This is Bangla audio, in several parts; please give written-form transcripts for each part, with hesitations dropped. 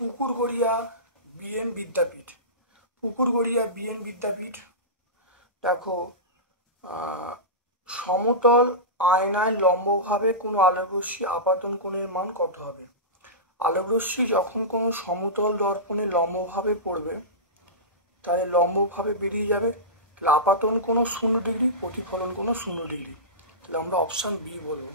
পুকুরগড়িয়া বিএন বিদ্যাপীঠ। পুকুরগড়িয়া বিএন বিদ্যাপীঠ দেখো, সমতল আয়নায় লম্বভাবে কোনো আলোকরশ্মি আপাতন কোণের মান কত হবে? আলোকরশ্মি যখন কোনো সমতল দর্পণে লম্বভাবে পড়বে তাহলে লম্বভাবে বেরিয়ে যাবে, তাহলে আপাতন কোণ 0 ডিগ্রি, প্রতিফলন কোণ 0 ডিগ্রি। তাহলে আমরা অপশন বি বলবো।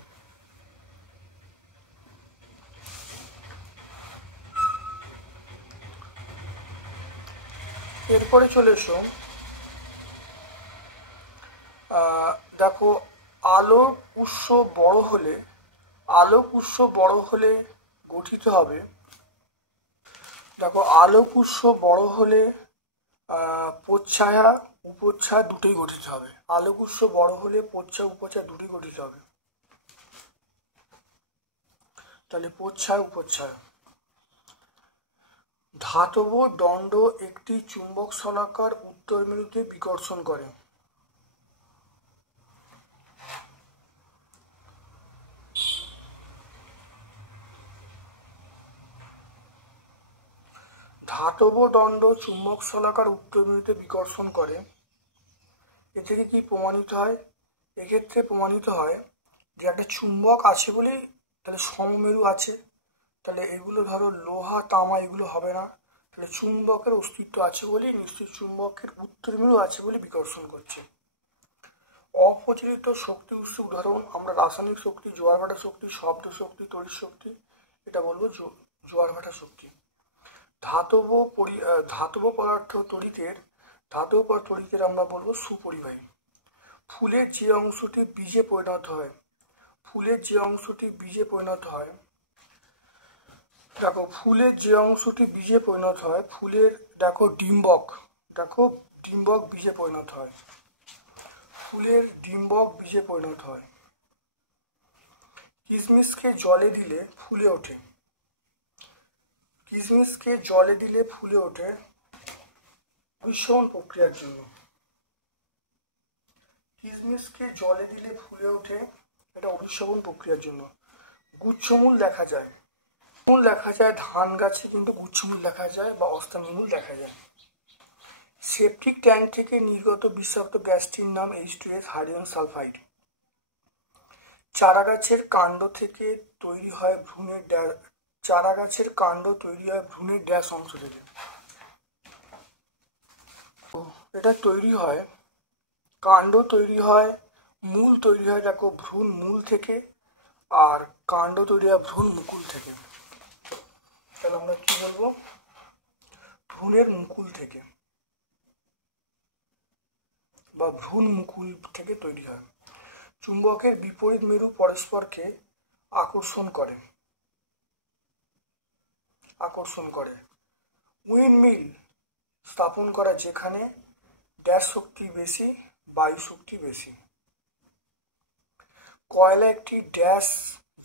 এরপরে চলে এসো, দেখো আলোক উৎস বড় হলে গঠিত হবে, দেখো আলোক উৎস বড় হলে প্রচ্ছায়া উপচ্ছায়া দুটোই গঠিত হবে। আলোক উৎস বড় হলে প্রচ্ছায়া উপচ্ছায়া দুটোই গঠিত হবে, তাহলে প্রচ্ছায়া উপচ্ছায়া। ধাতব দণ্ড একটি চুম্বক শলাকার উত্তর মেরুতে বিকর্ষণ করে। ধাতব দণ্ড চুম্বক শলাকার উত্তর মেরুতে বিকর্ষণ করে, এ থেকে কি প্রমাণিত হয়? এক্ষেত্রে প্রমাণিত হয় যে একটা চুম্বক আছে বলেই তাহলে সমমেরু আছে, তাহলে এগুলো ধরো লোহা তামা এগুলো হবে না, তাহলে চুম্বকের অস্তিত্ব আছে বলেই নিশ্চয়ই চুম্বকের উত্তর মেরু আছে বলে বিকর্ষণ করছে। অপ্রচলিত শক্তি উৎস উদাহরণ আমরা রাসায়নিক শক্তি, জোয়ার ভাটা শক্তি, শব্দ শক্তি, তড়িৎ শক্তি, এটা বলবো জোয়ার ভাটা শক্তি। ধাতব পদার্থ তড়িতের আমরা বলবো সুপরিবাহী। ফুলের যে অংশটি বীজে পরিণত হয়, দেখো ফুলের যে অংশটি বীজে পরিণত হয়, ফুলের দেখো ডিম্বক বীজে পরিণত হয়, ফুলের ডিম্বক বীজে পরিণত হয়। কিশমিশকে জলে দিলে ফুলে ওঠে, অভিশমন প্রক্রিয়ার জন্য। কিশমিশকে জলে দিলে ফুলে ওঠে, এটা অভিশমন প্রক্রিয়ার জন্য। গুচ্ছমূল দেখা যায়, ধান গাছে কিন্তু গুচ্ছমূল দেখা যায় বা অস্থানমূল দেখা যায়। সেপটিক ট্যাঙ্ক থেকে নির্গত বিষাক্ত গ্যাসটির নাম H2S, হাইড্রোজেন সালফাইড। চারা গাছের কাণ্ড তৈরি হয় ভ্রূণের ড্যাশ অংশ থেকে। এটা তৈরি হয়, কাণ্ড তৈরি হয়, মূল তৈরি হয় দেখো ভ্রূণ মূল থেকে, আর কাণ্ড তৈরি হয় ভ্রূণ মুকুল থেকে। তাহলে আমরা কি বলবো? ভ্রূণের মুকুল থেকে বা ভ্রূণ মুকুল থেকে তৈরি হয়। চুম্বকের বিপরীত মেরু পরস্পরকে আকর্ষণ করে। উইন্ডমিল স্থাপন করা যেখানে ড্যাশ শক্তি বেশি, বায়ু শক্তি বেশি। কয়লা একটি ড্যাশ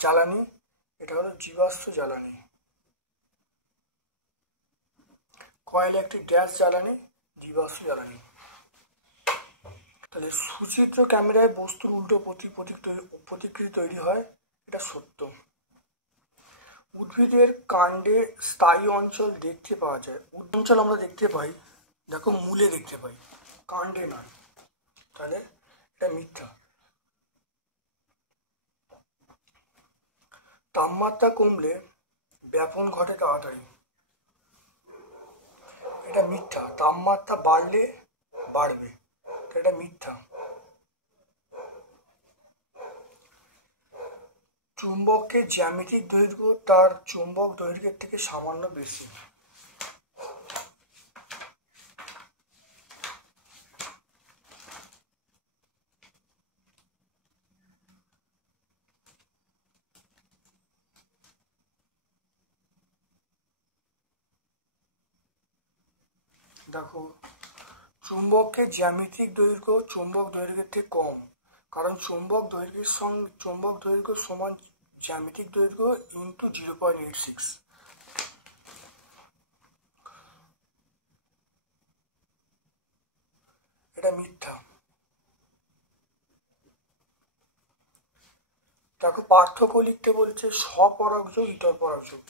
জ্বালানি, এটা হলো জীবাশ্ম জ্বালানি। কয়লা একটি ড্যাশ জ্বালানি, জীবাশ্ম জ্বালানি। তাহলে সুচিত্র ক্যামেরায় বস্তুর উল্টো প্রতিকৃতি তৈরি হয়, এটা সত্য। উদ্ভিদের কাণ্ডে স্থায়ী অঞ্চল দেখতে পাওয়া যায়, অঞ্চল আমরা দেখতে পাই, দেখো মূলে দেখতে পাই, কাণ্ডে না, তাহলে এটা মিথ্যা। তাপমাত্রা কমলে ব্যাপন ঘটে তাড়াতাড়ি, এটা মিথ্যা। তাপমাত্রা বাড়লে বাড়বে, এটা মিথ্যা। চুম্বকের জ্যামিতিক দৈর্ঘ্য তার চুম্বক দৈর্ঘ্যের থেকে সামান্য বেশি। দেখো চুম্বকের জ্যামিতিক দৈর্ঘ্য চুম্বক দৈর্ঘ্যের থেকে কম, কারণ চুম্বক দৈর্ঘ্য সমান জ্যামিতিক দৈর্ঘ্য ইন্টু 0.86। এটা মিথ্যা। পার্থক্য লিখতে বলছে স্বপরাগযোগ ইতর পরাগযোগ।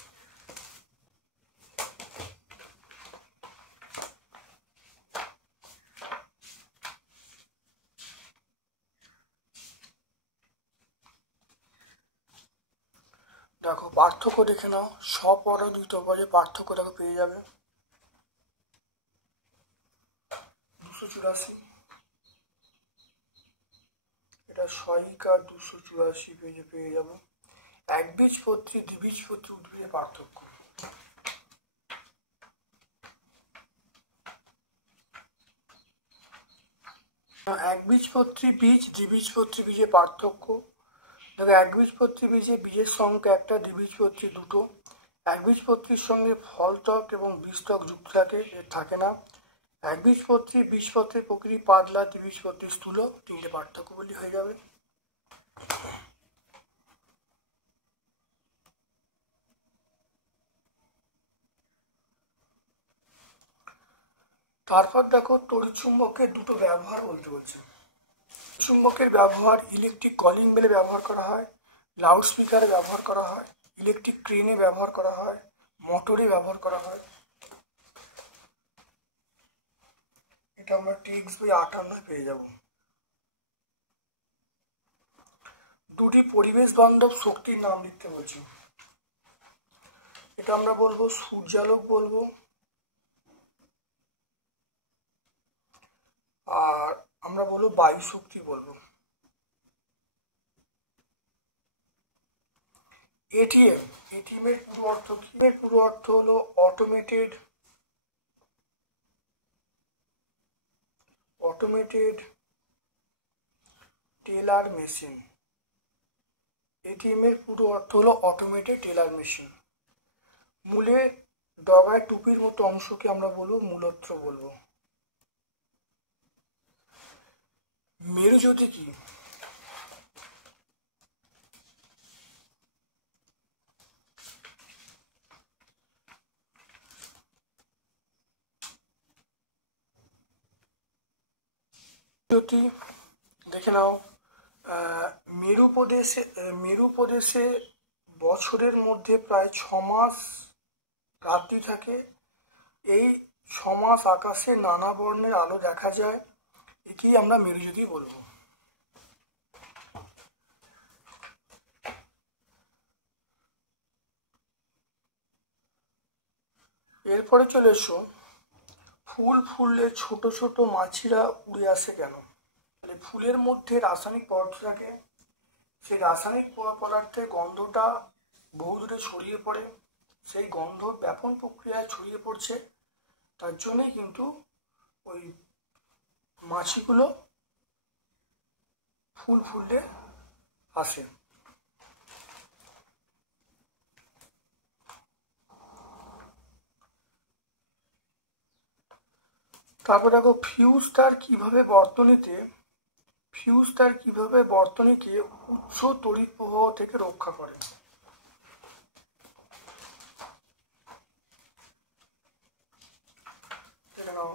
দেখো পার্থক্য দেখে নাও, স্বপরাগ ইতর পরাগের পার্থক্য দেখো পেয়ে যাবে 284, এটা সহায়িকা 284 পেজে পেয়ে যাবো। একবীজপত্রী দ্বিবীজপত্রী উদ্ভিদের পার্থক্য। একবীজপত্রী বীজ দ্বিবীজপত্রী বীজের পার্থক্য। দেখো একবীজপত্রী বীজে বীজের সংখ্যা একটা, দ্বিবীজপত্রী দুটো। একবীজপত্রীর সঙ্গে ফলত্বক এবং বীজত্বক যুক্ত থাকে, এর থাকে না। একবীজপত্রী বীজপত্রের প্রকৃতি পাতলা, দ্বিবীজপত্রী স্থূল। তিনটে পার্থক্যগুলি হয়ে যাবে। তারপর দেখো তড়িৎচুম্বকের দুটো ব্যবহার বলতে বলছে। চুম্বকের ব্যবহার ইলেকট্রিক কলিং বেলে ব্যবহার করা হয়, লাউড স্পিকারে ব্যবহার করা হয়, ইলেকট্রিক ক্রেনে ব্যবহার করা হয়, মোটরে ব্যবহার করা হয়। এটা আমরা টেক্সট বই 58 পেয়ে যাব। দুটি পরিবেশ বান্ধব শক্তির নাম লিখতে বলছি। এটা আমরা বলবো সূর্যালোক বলবো, আর আমরা বলবো বায়ু শক্তি বলবো। এটিএম, এটিএম এর পুরো অর্থ কি? এর পুরো অর্থ হলো অটোমেটেড টেলার মেশিন। এটিএম এর পুরো অর্থ হলো অটোমেটেড টেলার মেশিন। মূলে ডগায় টুপির মতো অংশকে আমরা বলবো মূলত্র বলবো। মেরুজ্যোতি কি? জ্যোতি দেখে নাও, মেরু প্রদেশে বছরের মধ্যে প্রায় 6 মাস রাত্রি থাকে। এই 6 মাস আকাশে নানা বর্ণের আলো দেখা যায়, একেই আমরা মেরুজ্যোতি বলবো। এরপরে চলে এসো, ফুল ফুললে ছোট ছোট মাছিরা উড়ে আসে কেন? ফুলের মধ্যে রাসায়নিক পদার্থ থাকে, সেই রাসায়নিক পদার্থের গন্ধটা বহু দূরে ছড়িয়ে পড়ে, সেই গন্ধ ব্যাপন প্রক্রিয়ায় ছড়িয়ে পড়ছে, তার জন্যই কিন্তু ওই মাছিগুলো ফুল ফুললে আসে। তারপর দেখো ফিউজ তার কিভাবে বর্তনীকে উচ্চ তড়িৎ প্রবাহ থেকে রক্ষা করে। দেখে নাও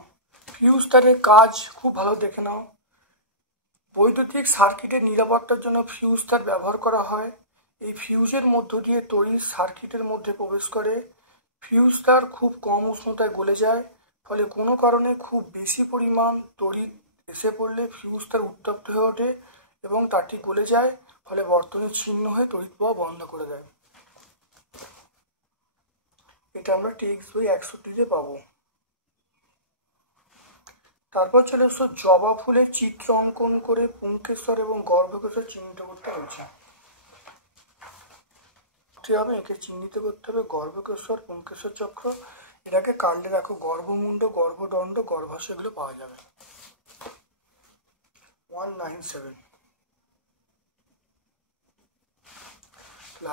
ফিউজ তারের কাজ খুব ভালো দেখে নাও। বৈদ্যুতিক সার্কিটের নিরাপত্তার জন্য ফিউজ তার ব্যবহার করা হয়। এই ফিউজের মধ্য দিয়ে তড়িৎ সার্কিটের মধ্যে প্রবেশ করে। ফিউজ তার খুব কম উষ্ণতায় গলে যায়, ফলে কোনো কারণে খুব বেশি পরিমাণ তড়িৎ এসে পড়লে ফিউজ তার উত্তপ্ত হয়ে ওঠে এবং তারটি গলে যায়, ফলে বর্তনী ছিন্ন হয়ে তড়িৎ প্রবাহ বন্ধ করে দেয়। এটা আমরা টেক্সট বই 61-তে পাবো। তারপর চলে এসো, জবা ফুলের চিত্র অঙ্কন করে পুংকেশ্বর এবং গর্ভকেশ্বর চিহ্নিত করতে হয়েছে। একে চিহ্নিত করতে হবে গর্ভকেশ্বর, পুংকেশ্বর চক্র। এটাকে কাটলে দেখো গর্ভমুণ্ড, গর্ভদণ্ড, গর্ভাশয় এগুলো পাওয়া যাবে। 197।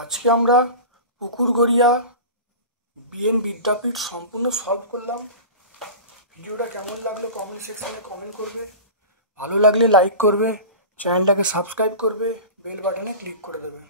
আজকে আমরা পুকুরগড়িয়া বিএন বিদ্যাপীঠ সম্পূর্ণ সলভ করলাম। ভিডিওটা কেমন লাগলো কমেন্ট সেকশনে কমেন্ট করবে, ভালো লাগলে লাইক করবে, চ্যানেলটাকে সাবস্ক্রাইব করবে, বেল বাটনে ক্লিক করে দেবে।